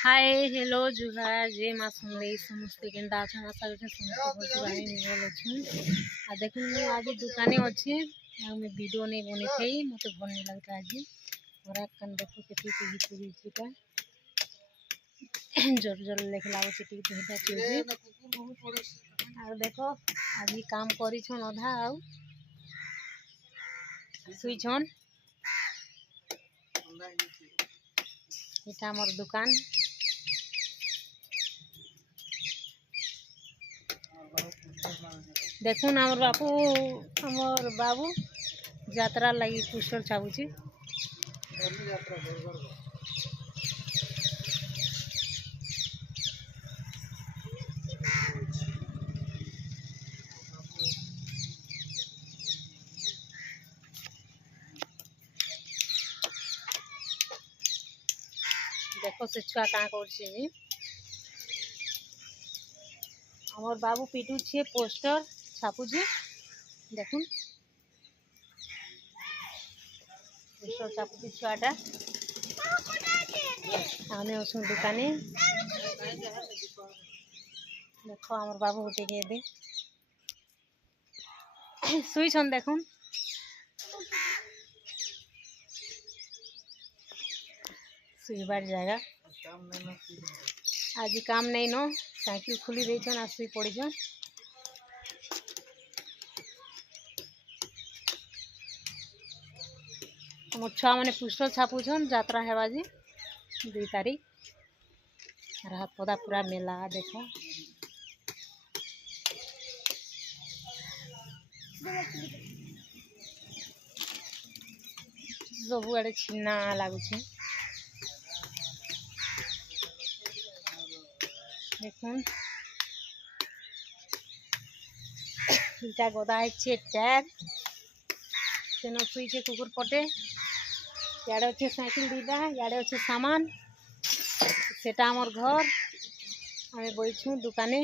Hi hello जुहार जे माँ सुन समस्ते केन्ता अच्छा आशा करते समस्त भल अच्छे आ देखो मुझे आज दुकाने अच्छे मैं वीडियो नहीं बनी थी मत भल नहीं लगता आज और कन देखो के जोर जोर लेख लगुच और देखो आज काम कर अधा शुईछन यहाँ मोर दुकान देखुन आमर बाबू यात्रा लगी पोस्टर छापुची देखो से छुआ क्या कर आमर बाबू पिटू छे पोस्टर छापुची देखुन पोस्टर छापुची छुआटा आने उसमें दुकाने देखो आमर बाबू उठे के दे शुईछन देखुन शुईबार जगह आज काम नहीं न साइकिल खुली देछन आ शुई पड़ीछन मोर छुआ मैंने पोस्टर छापुछन यात्रा है बाजी 2 तारीख रात पदा पूरा मेला देखो सबू आड़े छिन्ना लगुच देखुन इटा गदा है टैग तेन शुईचे कुकुर पटे याड़े अच्छे साइकिल दीदा याड़े अच्छे सामान सेटा आमर घर आमे बैठू दुकाने।